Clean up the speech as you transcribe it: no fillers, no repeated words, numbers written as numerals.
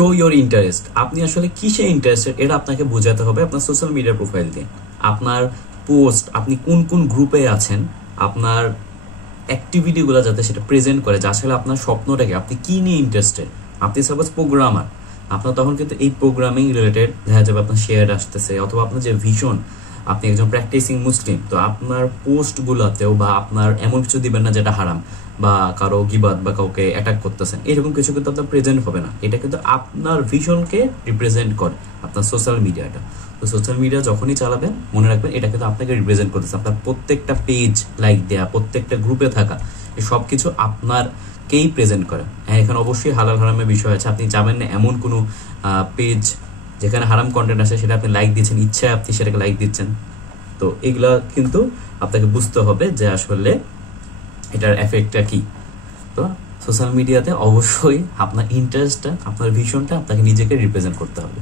Show your interest, আপনি আসলে কিসে ইন্টারেস্টেড এটা আপনাকে বোঝাতে হবে আপনার সোশ্যাল মিডিয়া প্রোফাইল দিয়ে। আপনার পোস্ট, আপনি কোন কোন গ্রুপে আছেন, আপনার অ্যাক্টিভিটিগুলো যাতে সেটা প্রেজেন্ট করে যে আসলে আপনার স্বপ্নটাকে, আপনি কি নিয়ে ইন্টারেস্টেড। আপনি সাপোজ প্রোগ্রামার, আপনার তখন কিন্তু এই প্রোগ্রামিং রিলেটেড দেখা যাবে আপনার শেয়ার আসতেছে, অথবা আপনার যে ভিশন, আপনি একজন প্র্যাকটিসিং মুসলিম, তো আপনার পোস্টগুলোতেও বা আপনার এমন কিছু দিবেন না যেটা হারাম বা কারো গিবাদ বা কাউকে অ্যাটাক করতেছেন, এরকম কিছু কিন্তু আপনার প্রেজেন্ট হবে না। এটা কিন্তু আপনার ভিশনকে রিপ্রেজেন্ট করে আপনার সোশ্যাল মিডিয়াটা। তো সোশ্যাল মিডিয়া যখনই চালাবেন মনে রাখবেন এটা কিন্তু আপনাকে রিপ্রেজেন্ট করতেছে। আপনার প্রত্যেকটা পেজ লাইক দেয়া, প্রত্যেকটা গ্রুপে থাকা, এই সব কিছু আপনারকেই প্রেজেন্ট করে। হ্যাঁ, এখানে অবশ্যই হালাল হারামের বিষয় আছে। আপনি যাবেন না এমন কোনো পেজ যেখানে হারাম কন্টেন্ট আসে সেটা আপনি লাইক দিচ্ছেন, ইচ্ছায় আপনি সেটাকে লাইক দিচ্ছেন। তো এগুলা কিন্তু আপনাকে বুঝতে হবে যে আসলে এটার এফেক্টটা কি। তো সোশ্যাল মিডিয়াতে অবশ্যই আপনার ইন্টারেস্টটা, আপনার ভিশনটা আপনাকে নিজেকে রিপ্রেজেন্ট করতে হবে।